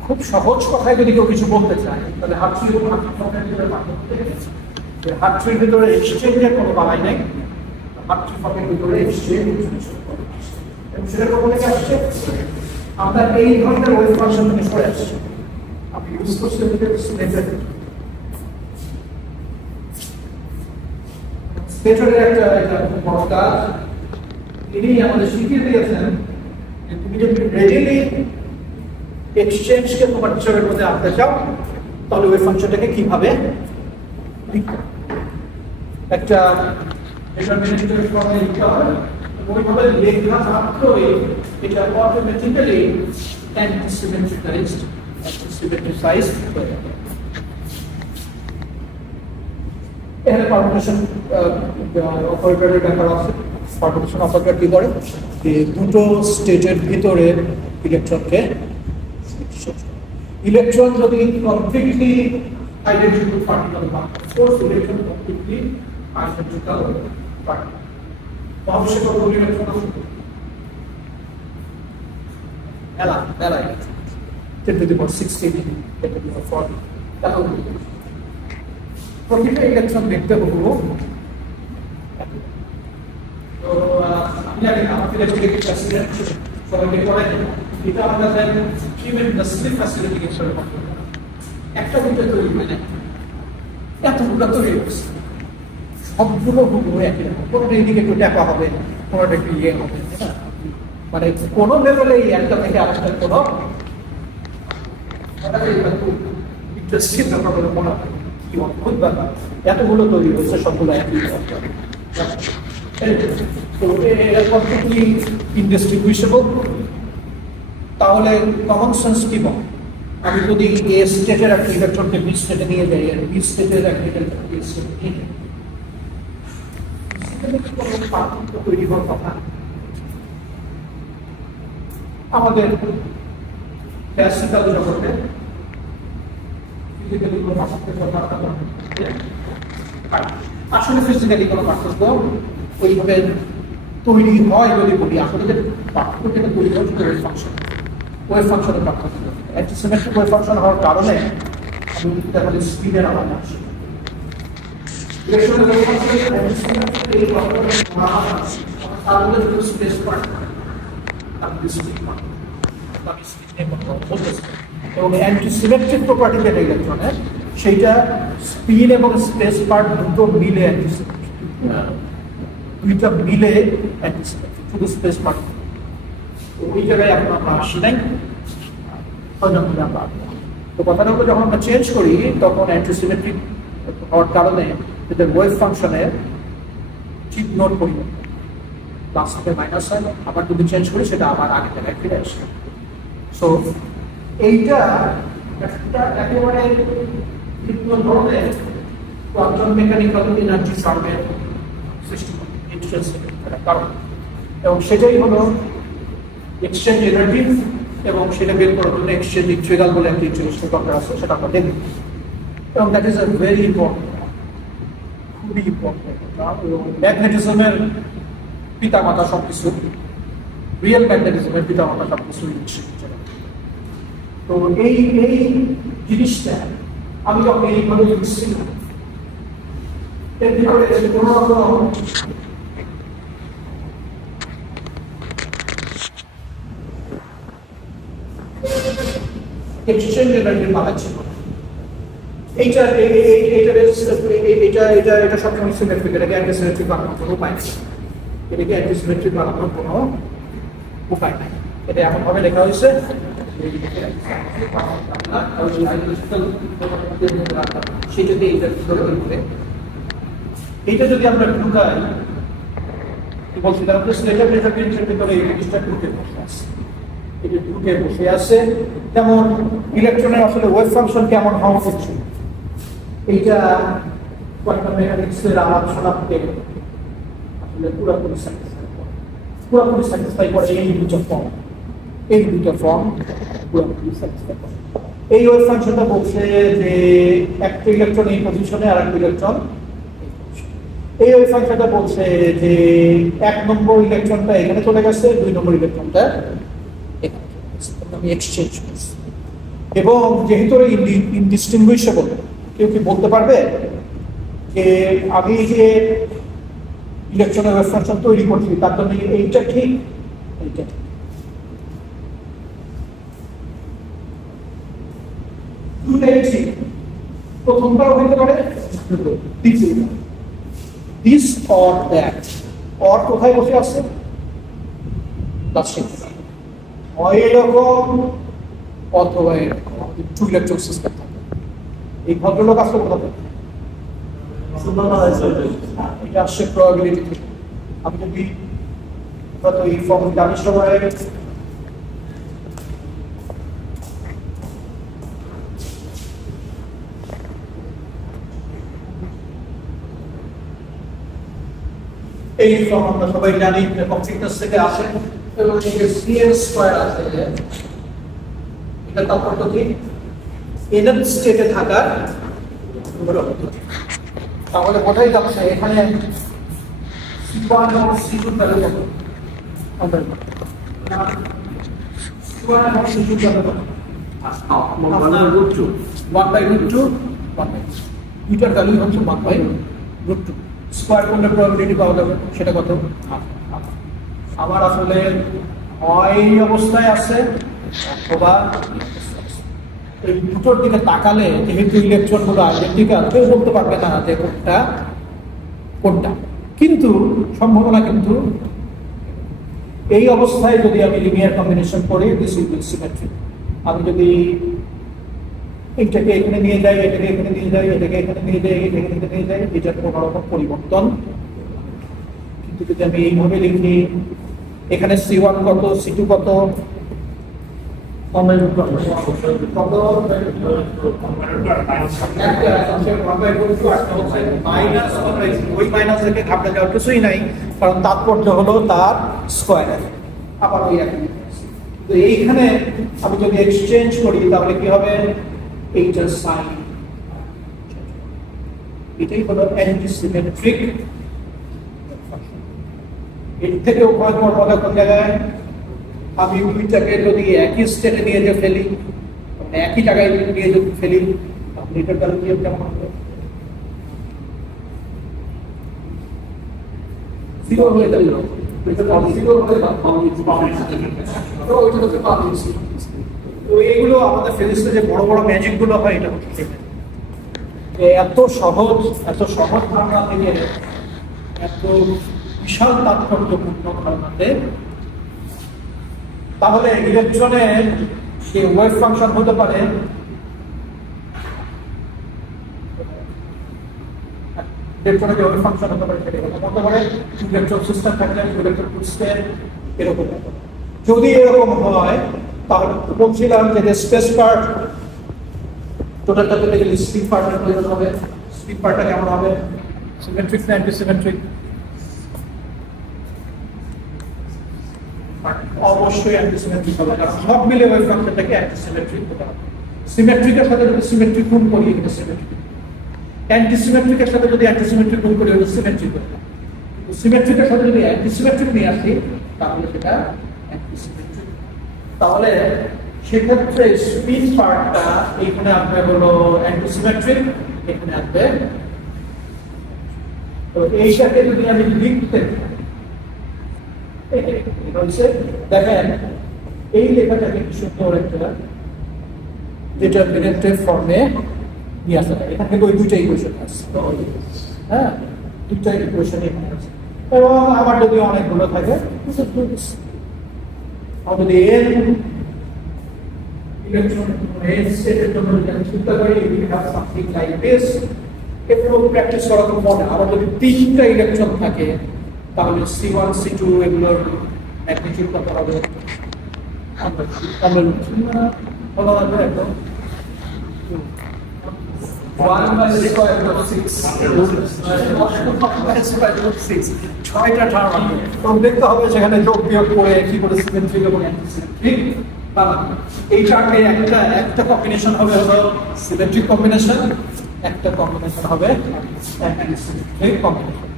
খুব সহজ কথায় যদি কেউ কিছু বলতে চায় তাহলে হার্ট্রি এবং হার্ট্রির ভিতরে পার্থক্য দেখেছে যে হার্ট্রির ভিতরে এক্সচেঞ্জের কোনো বালাই নেই, হার্ট্রি ফর্মের ভিতরে এক্সচেঞ্জ এবং সেটা বলে আসছে আমরা এই ধরনের ওয়েভ ফাংশন থেকে সরে আসছি। আপনি ইউজ করছেন স্পেটারের একটা বড় কাজ, তিনি আমাদের শিখিয়ে দিয়েছেন যে তুমি যদি রেডিলি এক্সচেঞ্জকে তোমার হিসাবের মধ্যে আনতে চাও তাহলে ওয়েভ ফাংশনটাকে কিভাবে একটা ডিটারমিনেন্টের ফর্মে লিখতে হবে, ওইভাবে লেখা মাত্রই এটা অটোমেটিক্যালি সিমেট্রিসাইজড হয়ে যাবে। এখানে পারমিউটেশন অপারেটরের ব্যাপার আছে। পারমিউটেশন অপারেটর কি করে যে দুটো স্টেটের ভিতরে ইলেকট্রনকে, ইলেকট্রন যদি কমপ্লিটলি আইডেন্টিক্যাল পার্টিকেল হয়, force electron completely identical particle তাহলে সে কত ইলেকট্রন আছে এলাই 10 to the power 16 10 to the power 40 এত প্রতিটা ইলেকট্রন দেখতে হবো। তো আপনি আগে আমাদের ইলেকট্রিক ফ্যাসিলিটি সবাইকে করাই দেন, এটা আমরা ট্রিমেন্ডাসলি ফ্যাসিলিটি সরকার একটা ভিতরে তৈরি হয় না, এতগুলো তৈরি হচ্ছে সবগুলো হুবহু একই রকম, কোনোটা এদিকে একটু ট্যাপা হবে, কোনোটা একটু ইয়ে হবে, মানে কোনো লেভেলে এই একটা থেকে আরেকটা কোনো ইন্টারেস্টিং ব্যাপার বলে মনে হয়। কি অদ্ভুত ব্যাপার, এতগুলো তৈরি হচ্ছে সবগুলো একই কমপ্লিটলি ইনডিস্টিংগুইশেবল। তাহলে কমন সেন্স কি বল, আমি যদি এ স্টেটের একটা ইলেকট্রনকে বি স্টেটে নিয়ে যাই আর বি স্টেটের একটা ইলেকট্রনকে এ স্টেটে নিয়ে যাই, কোনো পার্থক্য তৈরি হওয়ার কথা। আমাদের ক্লাসিক্যাল জগতে ফিজিক্যালি কোনো পার্থক্য আসলে ফিজিক্যালি কোনো পার্থক্য ওইভাবে তৈরি হয় যদি বলি, আসলে যে পার্থক্য যেটা তৈরি হয় সেটা ওয়েভ ফাংশনের পার্থক্য। অ্যান্টিসিমেট্রিক ওয়েভ ফাংশন হওয়ার কারণে আমি তাহলে স্পিডের আমার আসে এবং অ্যান্টিসিমেট্রিক প্রপার্টি যেটা ইলেকট্রনের, সেইটা স্পিন এবং স্পেস পার্ট দুটো মিলে অ্যান্টিসিমেট্রিক, দুইটা মিলে অ্যান্টিসিমেট্রিক, শুধু স্পেস পার্ট। ওই জায়গায় এখন আমরা আসি নাই, তো কথাটা হলো যখন আমরা চেঞ্জ করি তখন অ্যান্টিসিমেট্রিক হওয়ার কারণে যেটা ওয়েভ ফাংশনের ঠিক নোট পরিবর্তন, প্লাস থেকে মাইনাস হয়, আবার যদি চেঞ্জ করি সেটা আবার আগে জায়গায় ফিরে আসে। সো এইটা একটা একেবারে বিভিন্ন ধরনের কোয়ান্টাম মেকানিক্যাল এনার্জি ফর্মের সৃষ্টি করে ইন্টারেস্টের কারণ, এবং সেটাই হলো এক্সচেঞ্জ এনার্জি, এবং সেটা বের করার জন্য এক্সচেঞ্জ ইন্টিগ্রাল বলে একটা ইন্টারেস্টের দরকার আছে, সেটা আমরা দেখব। এবং that is a very important, খুবই ইম্পর্টেন্ট। ম্যাগনেটিজমের পিতামাতা সবকিছু, রিয়েল ম্যাগনেটিজমের পিতামাতা সবকিছু। তো এই জিনিসটা আমি যখন এইভাবে লিখছিলাম, এর ভিতরে কোনো রকম এক্সচেঞ্জ এনার্জি পাওয়া ছিল। এইটা সবসময় সিমেট্রিক, এটাকে অ্যান্টিসিমেট্রিক বানানোর কোনো উপায় নেই, এটাকে অ্যান্টিসিমেট্রিক বানানোর কোনো উপায় নাই। এটা এমনভাবে লেখা হয়েছে, সেটাকে এইটা যদি আমরা ঢুকাই, কি বলছিলাম, ভিতরে এই জিনিসটা ঢুকে বসে আছে, এটা ঢুকে বসে আছে। যেমন ইলেকট্রনের আসলে ওয়েভ ফাংশন কেমন হওয়া উচিত, এইটা কোয়ান্টাম মেকানিক্সের আলোচনাতে আসলে পুরোপুরি স্যাটিসফাই করে। এই দুটো ফর্ম পুরোপুরি স্যাটিসফাই করে। এই ওয়েভ ফাংশনটা বলছে যে একটা ইলেকট্রন এই পজিশনে আর একটা ইলেকট্রন, এই ওয়েভ ফাংশনটা বলছে যে 1 নম্বর ইলেকট্রনটা এখানে চলে গেছে, 2 নম্বর ইলেকট্রনটা আমি এক্সচেঞ্জ করছি। এবং যেহেতু ইনডিস্টিংগুইশেবল, কেউ কি বলতে পারবে যে আমি যে ইলেকট্রনের ওয়েভ ফাংশন তৈরি করছি তার জন্য এইটা ঠিক, এইটা ঠিক। দুটাই ঠিক, প্রথমটাও হইতে পারে, দ্বিতীয়টা। দিস অর দ্যাট, অর কোথায় বসে আছে, হয় এরকম অথবা এরকম, টু ইলেকট্রন সিস্টেম থাকে। এই ভদ্রলোক আসলে কোথা থেকে, এটা আসছে প্রবাবিলিটি থেকে। আমি যদি এই ফর্ম জানি সবাই, এই ফর্ম আমরা সবাই জানি, কমপ্লিটনেস থেকে আসে, এবং এই যে CN স্কয়ার আছে, এটা তাৎপর্য কি, এনার স্টেটে থাকার তাহলে কোথায় যাচ্ছে, এখানে C1 এবং C2 ভ্যালু কত, আমরা C1 এবং C2 ভ্যালু কত, 1/√2, দুইটার ভ্যালু হচ্ছে 1/√2। স্কয়ার করলে প্রবাবিলিটি পাওয়া যাবে, সেটা কত, আমার আসলে হয় এই অবস্থায় আছে অথবা এই দুটোর দিকে তাকালে, যেহেতু ইলেকট্রন গুলো আইডেন্টিক্যাল, কেউ বলতে পারবে না যে কোনটা কোনটা, কিন্তু সম্ভাবনা কিন্তু এই অবস্থায় যদি আমি লিনিয়ার কম্বিনেশন করি, দিস উইল বি সিমেট্রিক। আমি যদি এইটাকে এখানে নিয়ে যাই, এটাকে এখানে নিয়ে যাই, এটাকে এখানে নিয়ে যাই, এটাকে এখানে নিয়ে যাই, এটার কোনো রকম পরিবর্তন। কিন্তু যদি আমি এইভাবে লিখি, এখানে C1 কত, C2 কত, ওই মাইনাস রেখে ঘাবড়ে যাওয়ার কিছুই নাই, কারণ তাৎপর্য হলো তার স্কয়ার, আবার ওই একই। তো এইখানে আমি যদি এক্সচেঞ্জ করি তাহলে কি হবে, এইটার সাইন, এটাই হলো অ্যান্টিসিমেট্রিক। এর থেকেও ভয়ঙ্কর কথা কোন জায়গায়, আমি দুইটাকে যদি একই স্টেটে নিয়ে যে ফেলি, মানে একই জায়গায় নিয়ে যদি ফেলি, তাহলে এটার কারণ কি কেমন হবে? জিরো হয়ে যাবে। তো এইগুলো আমাদের ফিজিক্সে যে বড় বড় ম্যাজিক গুলো হয়, এটা হচ্ছে এত সহজ ধারণা থেকে এত বিশাল তাৎপর্যপূর্ণ ধারণাতে, তাহলে ইলেকট্রনের যে ওয়েভ ফাংশন হতে পারে ইলেকট্রনের যে ওয়েভ ফাংশন হতে পারে সেটা এরকম হতে পারে, ইলেকট্রন সিস্টেম থাকলে ইলেকট্রন সিস্টেম এরকম। যদি এরকম হয় তাহলে বলছিলাম যে স্পেস পার্ট টোটালটা পেতে গেলে স্পিড পার্টের প্রয়োজন হবে। স্পিড পার্টটা কেমন হবে? সিমেট্রিক না অ্যান্টিসিমেট্রিক? অবশ্যই অ্যান্টিসিমেট্রিক হবে, কারণ সব মিলে ওয়েভ ফাংশনটাকে অ্যান্টিসিমেট্রিক হতে হবে। সিমেট্রিকের সাথে যদি সিমেট্রিক গুণ করি এটা সিমেট্রিক, অ্যান্টিসিমেট্রিকের সাথে যদি অ্যান্টিসিমেট্রিক গুণ করি এটা সিমেট্রিক হবে। কিন্তু সিমেট্রিকের সাথে যদি অ্যান্টিসিমেট্রিক নিয়ে আসি তাহলে সেটা অ্যান্টিসিমেট্রিক। তাহলে সেক্ষেত্রে স্পিড পার্টটা এখানে আসবে হলো অ্যান্টিসিমেট্রিক, এখানে আসবে। তো এইটাকে যদি আমি লিখতে দেখেন, এই লেখাটাকে কি সুন্দর একটা ডিটারমিনেন্টের ফর্মে নিয়ে আসা যায়। এখান থেকে ওই দুইটা ইকুয়েশন আসছে, হ্যাঁ, দুইটা ইকুয়েশন এখানে আছে। এবং আমার যদি অনেকগুলো থাকে, যদি এর ইলেকট্রন স্টেটের জন্য যদি আমি চিন্তা করি, সামথিং লাইক দিস, এগুলো প্র্যাকটিস করা খুব মনে। আমার যদি 3টা ইলেকট্রন থাকে তাহলে C1 C2 এগুলোর ম্যাগনিটিউড কত হবে? ভালো লাগবে একদম 6টা টার্ম আছে। তো দেখতে হবে সেখানে যোগ বিয়োগ করে কি করে সিমেট্রিক এবং অ্যান্টিসিমেট্রিক বানাবো। এই চার্টে একটা কম্বিনেশন হবে হলো সিমেট্রিক কম্বিনেশন, একটা কম্বিনেশন হবে অ্যান্টিসিমেট্রিক কম্বিনেশন।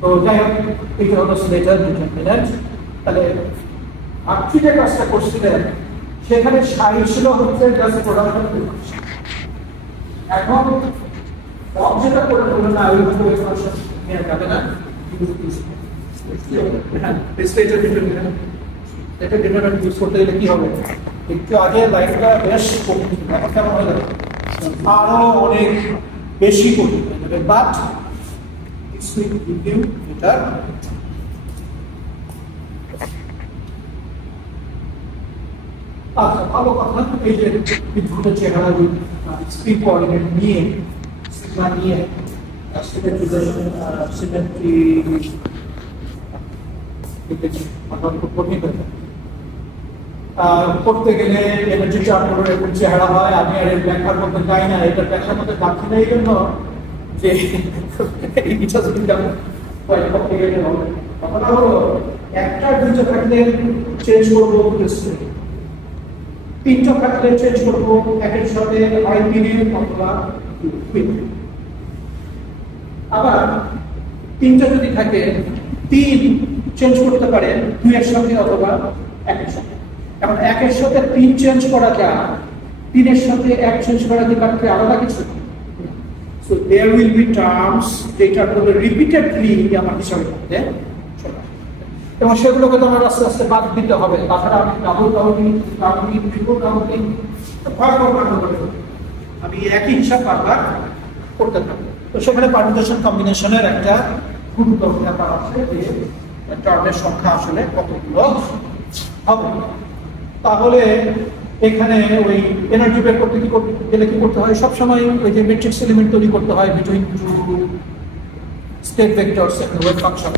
তো যাই হোক, এটা হলো স্লেটার ডিটারমিনেন্ট। তাহলে আপনি যে কাজটা করছিলেন সেখানে সাই ছিল হচ্ছে জাস্ট প্রোডাকশন। এখন যেটা করে বললো না, ওইভাবে ওই ফাংশন নেওয়া যাবে না। স্লেটার ডিটারমিনেন্ট, এটা ডিটারমিনেন্ট ইউজ করতে গেলে কি হবে? একটু আগে লাইফটা বেশ কঠিন ছিল, এখন কেমন হয়ে যাবে? আরো অনেক বেশি কঠিন হয়ে যাবে। বাট এটা আচ্ছা, ভালো কথা। এই যে বিদ্যুতের চেহারা স্পিড কোঅর্ডিনেট নিয়ে সিগমা নিয়ে সিমেট্রি করতে গেলে এনার্জি চার্টের এরকম চেহারা হয়। আমি আর এর ব্যাখ্যার মধ্যে যাই না, এটার ব্যাখ্যার মধ্যে যাচ্ছি না এই জন্য যে একটা দুটো থাকলে চেঞ্জ করবো, 3টা থাকলে চেঞ্জ করবো একের সাথে হয় 3 অথবা 2। আবার 3টা যদি থাকে 3 চেঞ্জ করতে পারে 2 এর সাথে অথবা 1 এর সাথে। এখন 1 এর সাথে 3 চেঞ্জ করা যায়, 3 এর সাথে 1 চেঞ্জ করা কি কাটতে আলাদা কিছু? So there will be terms যেটা করে রিপিটেডলি আমার হিসাবে করতে এবং সেগুলোকে তোমার আস্তে আস্তে বাদ দিতে হবে। তাছাড়া আমি ডাবল কাউন্টিং, ট্রিপল কাউন্টিং আমি একই হিসাব বারবার করতে থাকবো। তো সেখানে পারমিউটেশন কম্বিনেশনের একটা গুরুত্বপূর্ণ ব্যাপার আছে যে টার্মের সংখ্যা আসলে কতগুলো হবে। তাহলে এখানে ওই এনার্জি বের করতে গেলে কি করতে হয়? সবসময় ওই যে ম্যাট্রিক্স এলিমেন্ট তৈরি করতে হয় between two state vectors and wave function.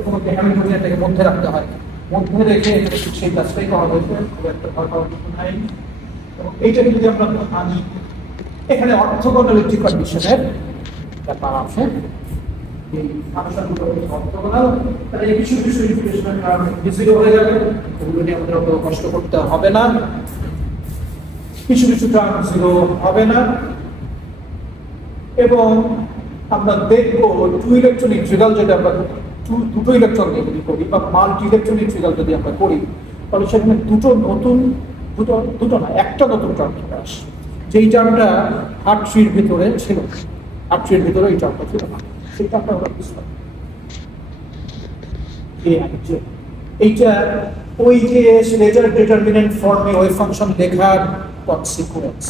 এবং হ্যামিল্টনিয়ানটাকে মধ্যে রাখতে হয়, মধ্যে রেখে সেই কাজটাই করা হয়েছে। এবং এইটাকে যদি আমরা আনি, এখানে অর্থগত ইলেকট্রিক কন্ডিশনের ব্যাপার আছে। এই ফাংশনগুলো অর্থগোনাল, তাহলে এই কিছু কিছু ইকুয়েশনের কারণে জিরো হয়ে যাবে, ওগুলো নিয়ে আমাদের অত কষ্ট করতে হবে না। কিছু কিছু টার্ম জিরো হবে না। এবং আমরা দেখবো টু ইলেকট্রন ইন্টিগ্রাল, যেটা আমরা দুটো ইলেকট্রন যদি করি বা মাল্টি ইলেকট্রন ইন্টিগ্রাল যদি আমরা করি, তাহলে সেখানে দুটো না, একটা নতুন টার্ম চলে আসে, যেই টার্মটা হার্ট ট্রির ভিতরে ছিল। হার্ট ট্রির ভিতরে এই টার্মটা ছিল না, সেই টার্মটা আমরা বুঝলাম। এইটা ওই যে স্লেজার ডিটারমিনেন্ট ফর্মে ওয়েভ ফাংশন লেখার কনসিকুয়েন্স।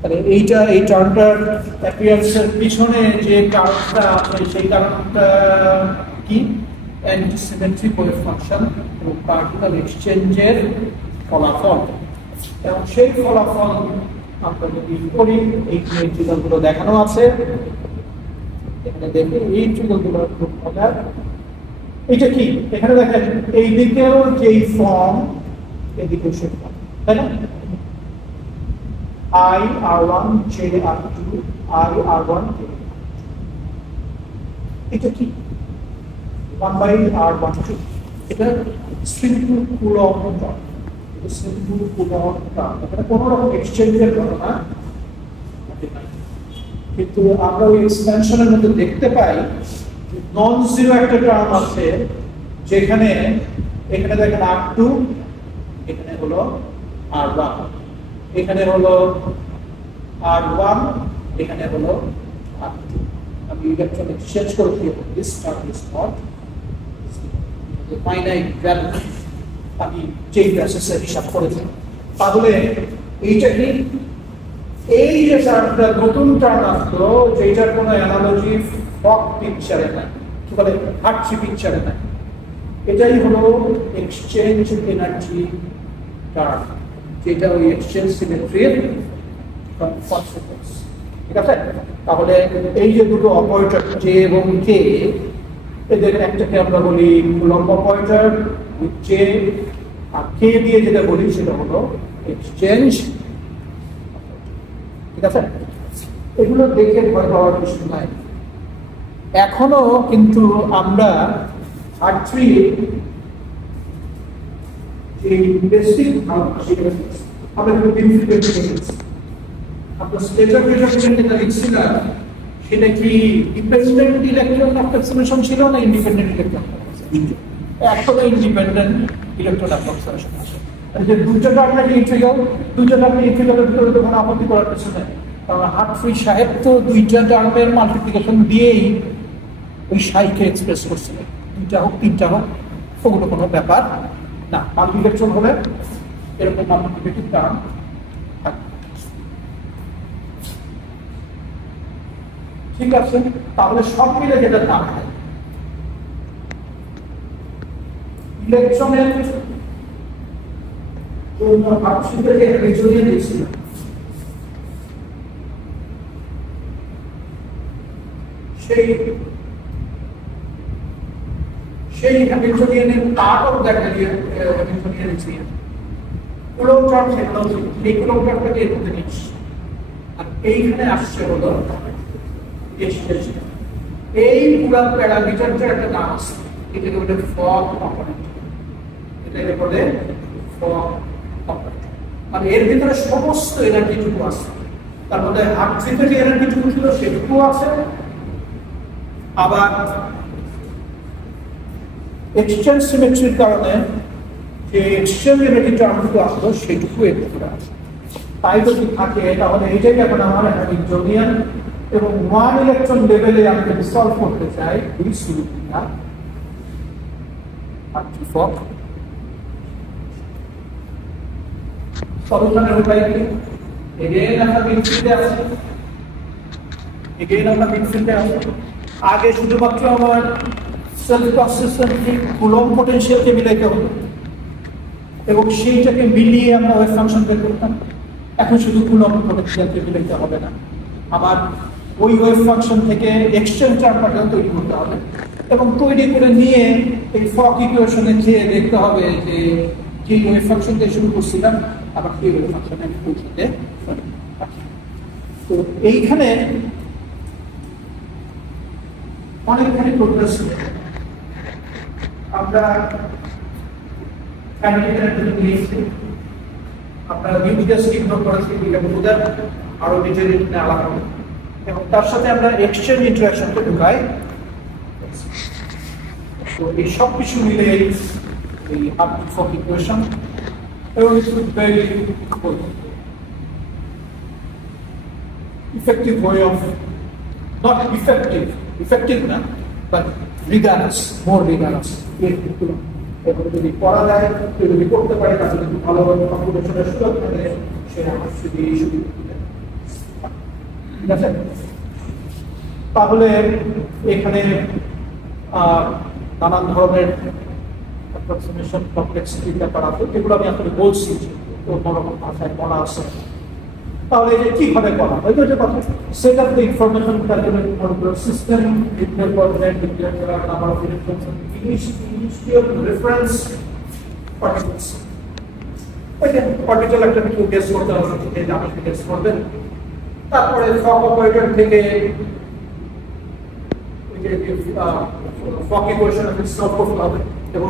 তাহলে এইটা এই টার্মটার অ্যাপিয়ারেন্সের পিছনে যে কারণটা আছে সেই কারণটা কি? অ্যান্টিসিমেট্রিক ওয়েভ ফাংশন এবং পার্টিকেল এক্সচেঞ্জের ফলাফল। এবং সেই ফলাফল আমরা যদি করি, এই ইন্টিগ্রালগুলো দেখানো আছে এখানে, দেখে এই ইন্টিগ্রালগুলো খুব মজার। এটা কি? এখানে দেখেন এই দিকেও যেই ফর্ম, এদিকেও সেই ফর্ম, তাই না? I/R1 J/R2 I/R1 J। এটা কি? 1/R12। এটা সিম্পল কুলম্ব টার্ম। এটা সিম্পল কুলম্ব টার্ম। এটা কোনো রকম এক্সচেঞ্জের ঘটনা কিন্তু আমরা ওই এক্সপেনশনের মধ্যে দেখতে পাই নন জিরো একটা টার্ম আছে, যেখানে এখানে দেখেন R2, এখানে হলো R1, এখানে হলো R1, এখানে হলো R2। আমি ইলেকট্রন এক্সচেঞ্জ করছি, this term is not finite value, আমি যেই প্রসেসে হিসাব করেছি। তাহলে এইটা কি? এই যে টার্মটা নতুন টার্ম আসলো, যেটার কোনো অ্যানালজি ফক পিকচারে নাই, কি বলে হার্টসি পিকচারে নাই, এটাই হলো এক্সচেঞ্জ এনার্জি টার্ম, যেটা ওই এক্সচেঞ্জ সিমেট্রির কনসিকুয়েন্স। ঠিক আছে? তাহলে এই যে দুটো অপারেটর জে এবং কে, এদের একটাকে আমরা বলি কুলম্ব অপারেটর জে, আর কে দিয়ে যেটা বলি সেটা হলো এক্সচেঞ্জ। ঠিক আছে? এগুলো দেখে ভয় পাওয়ার কিছু নাই। এখনো কিন্তু আমরা হার্ট্রি যে বেসিক আমরা আপনার স্টেটার যেটা লিখছিলাম, সেটা কি ডিপেন্ডেন্ট ইলেকট্রন অ্যাপ্রক্সিমেশন ছিল না ইন্ডিপেন্ডেন্ট ইলেকট্রন? এখনো ইন্ডিপেন্ডেন্ট ইলেকট্রন অ্যাপ্রক্সিমেশন আছে। যে দুইটা আপনার ইন্টিগ্রাল, দুইটা আপনার ইন্টিগ্রালের ভিতরে তো কোনো আপত্তি করার কিছু নেই, কারণ হার্ট্রি সাহেব তো দুইটা টার্মের মাল্টিপ্লিকেশন দিয়েই ওই সাইকে এক্সপ্রেস করছিলেন, দুইটা হোক তিনটা হোক, ওগুলো কোনো ব্যাপার না। মাল্টিপ্লিকেশন হলে এরকম মাল্টিপ্লিকেটিভ টার্ম থাকবে। ঠিক আছে? তাহলে সব মিলে যেটা দাম হয়, ইলেকট্রনের জন্য হার্ট্রিটাকে রেজোনিয়ে দিয়েছিল, সেই হ্যামিল্টনিয়ানের part of that Hamiltonian experience Coulomb term technology, এই কুলম্ব টার্মটাকে এর মধ্যে নিচ্ছে। আর এইখানে আসছে হলো এই পুরো প্যারামিটারটার একটা নাম আছে, এটাকে বলে ফগ কম্পোনেন্ট। এটাকে বলে ফগ কম্পোনেন্ট। মানে এর ভিতরে সমস্ত এনার্জিটুকু আছে, তার মধ্যে হার্ট্রিতে যে এনার্জিটুকু ছিল সেটুকু আছে, আবার এক্সচেঞ্জ সিমেট্রির কারণে যে এক্সচেঞ্জ এনার্জি টার্মটুকু আসলো সেটুকু এর ভিতরে আছে। তাই যদি থাকে তাহলে এইটাকে এখন আমার হ্যামিল্টনিয়ান, এবং ওয়ান ইলেকট্রন লেভেলে আমি যদি সলভ করতে চাই দুই সুবিধা সলিউশনের উপায় কি? এগেইন আমরা মিডফিল্ডে আছি, আগে শুধুমাত্র আমার সেলফ কনসিস্টেন্টলি কুলম্ব পটেনশিয়ালকে মিলাইতে হতো এবং সেইটাকে মিলিয়ে আমরা ওয়েভ ফাংশন বের করতাম। এখন শুধু কুলম্ব পটেনশিয়ালকে মিলাইতে হবে না, আমার ওই ওয়েভ ফাংশন থেকে এক্সচেঞ্জ টার্মটা তৈরি করতে হবে এবং তৈরি করে নিয়ে এই ফক ইকুয়েশনে খেয়ে দেখতে হবে যে যে ওয়েভ ফাংশন দিয়ে শুরু করছিলাম আবার সেই ওয়েভ ফাংশনে আমি পৌঁছতে পারি। তো এইখানে অনেকখানি প্রোগ্রেস আমরা আপনারা নিউক্লিয়াস ইগনোর করেছি, আরো নিজের আলাদা, এবং তার সাথে আমরা এক্সচেঞ্জ ইন্টারাকশনকে ঢুকাই। তো এই সব কিছু মিলে এই Hartree-Fock ইকুয়েশন এবং it's very effective way of, not effective না, but rigorous, more rigorous. এবং যদি পড়া যায়, যদি করতে পারে তাহলে যদি ভালোভাবে কম্পিউটেশনের সুযোগ থাকে সে আমার শুধু এই সুযোগ ঠিক আছে। তাহলে এখানে নানান ধরনের অ্যাপ্রক্সিমেশন কমপ্লেক্সিটির ব্যাপার আছে, এগুলো আমি আসলে বলছি অন্যরকম ভাষায় বলা আছে। তাহলে এটা কিভাবে করা হয়? এটা কথা set up the information calculate for system declare coordinate declare করা number of electrons initial reference particles. ওইটা পার্টিকেল একটা কিছু গেস করতে হবে, এটা আপনি গেস করবেন। তারপরে ফক অপারেটর থেকে ফক ইকুয়েশন আপনি সলভ করতে হবে এবং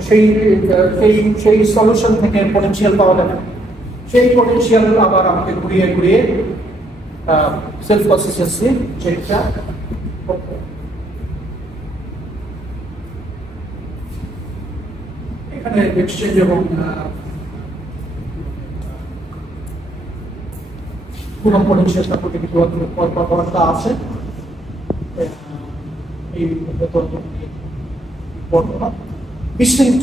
সেই সলিউশন থেকে পটেনশিয়াল পাওয়া যাবে। সেই পটেনশিয়াল আবার আমাকে ঘুরিয়ে ঘুরিয়ে সেলফ কনসিস্টেন্সি চেকটা করতে হবে। এখানে এক্সচেঞ্জ এবং পুরো পটেনশিয়ালটা প্রতি কিছু পরপরটা আছে। এই বর্তমান 20 মিনিট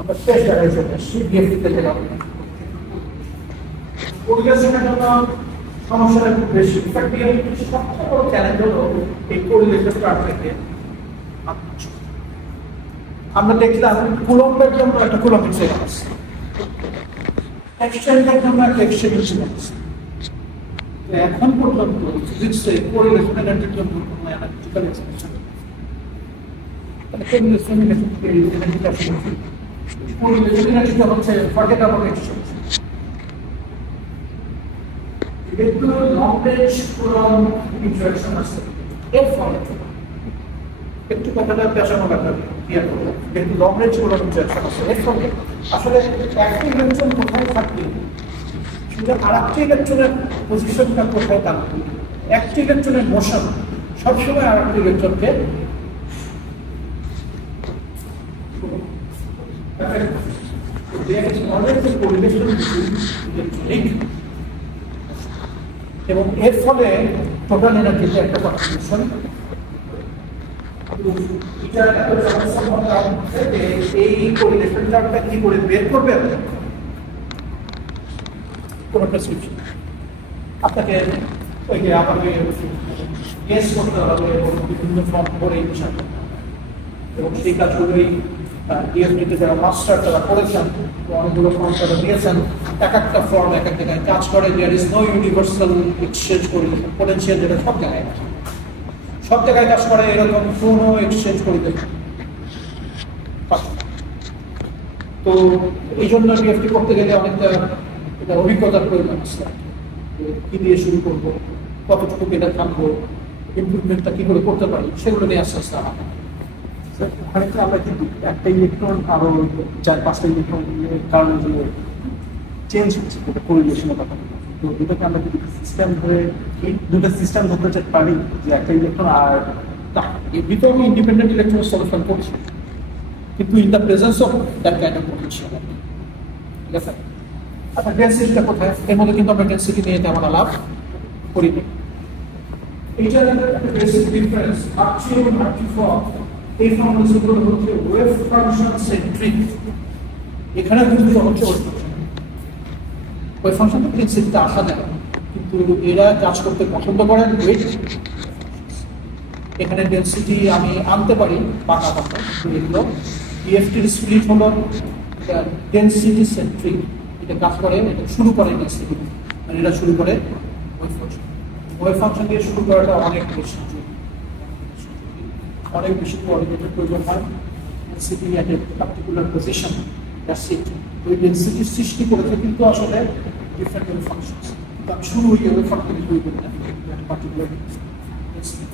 আমরা শেষ জায়গায় চলে আসছি, বিএফডিতে গেলাম। কোরিলেশনের জন্য সমস্যাটা খুব বেশি। সবচেয়ে বড় চ্যালেঞ্জ হলো এই কোরিলেশন চার্ট থেকে আমরা দেখলাম কুলম্বের জন্য একটা কুলম্ব ইনসিডেন্স আছে, এক্সচেঞ্জের জন্য একটা এক্সচেঞ্জ ইনসিডেন্স। এখন পর্যন্ত ফিজিক্সে কোরিলেশন এনার্জির জন্য কোনো অ্যানালিটিক্যাল এক্সপ্রেশন নেই। তাহলে কোরিলেশন এনার্জিটা হচ্ছে ফরগেট অ্যাবাউট এক্সচেঞ্জ। যেহেতু লং রেঞ্জ কুলম্ব ইন্টারঅ্যাকশন আছে, এর ফলে একটু কথাটা পেছানো ব্যাপার ক্লিয়ার করবো। যেহেতু লং রেঞ্জ কুলম্ব ইন্টারঅ্যাকশন আছে, এর ফলে আসলে একটা ইলেকট্রন কোথায় থাকবে সেটা আরেকটি ইলেকট্রনের পজিশনটা কোথায় থাকবে, একটি ইলেকট্রনের মোশন সবসময় আরেকটি ইলেকট্রনকে এবং এর ফলে টোটাল এনার্জিতে একটা কন্ট্রিবিউশন। এই কোরিলেশন চার্টটা কি করে বের করবে কোনো প্রেসক্রিপশন আপনাকে ওই যে আমাকে গেস করতে হবে এবং বিভিন্ন ফর্ম করে এই বিষয় এবং সেই কাজগুলোই ডিএফডিতে যারা মাস্টার তারা করেছেন, অনেকগুলো ফর্ম তারা দিয়েছেন। এক একটা ফর্ম এক এক জায়গায় কাজ করে। There is no universal exchange correlation. Potential যেটা সব জায়গায় কাজ করে, এরকম কোনো এক্সচেঞ্জ কোরিলেশন। তো এই জন্য ডিএফডি করতে গেলে অনেকটা এটা অভিজ্ঞতার প্রয়োজন আছে। কি দিয়ে শুরু করবো, কতটুকু এটা থাকবো, ইমপ্রুভমেন্টটা কি করে করতে পারি, সেগুলো নিয়ে আস্তে আস্তে আমার ওখানে তো আমরা কিন্তু একটা ইলেকট্রন আরো 4-5টা ইলেকট্রন কারণে যে চেঞ্জ হচ্ছে কোরিলেশনের কথা। তো দুটোকে আমরা যদি সিস্টেম ধরে দুটো সিস্টেম ধরতে পারি যে একটা ইলেকট্রন আর এমনিতেও আমি ইন্ডিপেন্ডেন্ট ইলেকট্রন সলিউশন করছি, কিন্তু in the presence of that kind of potential. ঠিক আছে। আচ্ছা, ডেনসিটিটা কোথায়? এর মধ্যে কিন্তু আমরা ডেনসিটি নিয়ে তেমন আলাপ করিনি। এইটার একটা বেসিক ডিফারেন্স Hartree এবং Hartree-Fock এই ফর্মুলাগুলো হচ্ছে ওয়েভ ফাংশন সেন্ট্রিক। এখানে কিন্তু হচ্ছে ওয়েভ ফাংশন ডেনসিটিতে আসা যায়, কিন্তু এরা কাজ করতে পছন্দ করেন ওয়েট। এখানে ডেনসিটি আমি আনতে পারি পাকা পাকা, এগুলো ডিএফটির স্প্লিট হলো ডেনসিটি সেন্ট্রিক। এটা কাজ করে, এটা শুরু করে ডেনসিটি, আর এটা শুরু করে ওয়েভ ফাংশন। ওয়েভ ফাংশন দিয়ে শুরু করাটা অনেক বেশি কোঅর্ডিনেটের প্রয়োজন হয়। Density at a particular position, that's it. ওই ডেনসিটি সৃষ্টি করেছে কিন্তু আসলে ডিফারেন্ট ওয়েভ ফাংশনস। কিন্তু আমি শুরু ওই ওয়েভ ফাংশন শুরু করি না, পার্টিকুলার ডেনসিটি।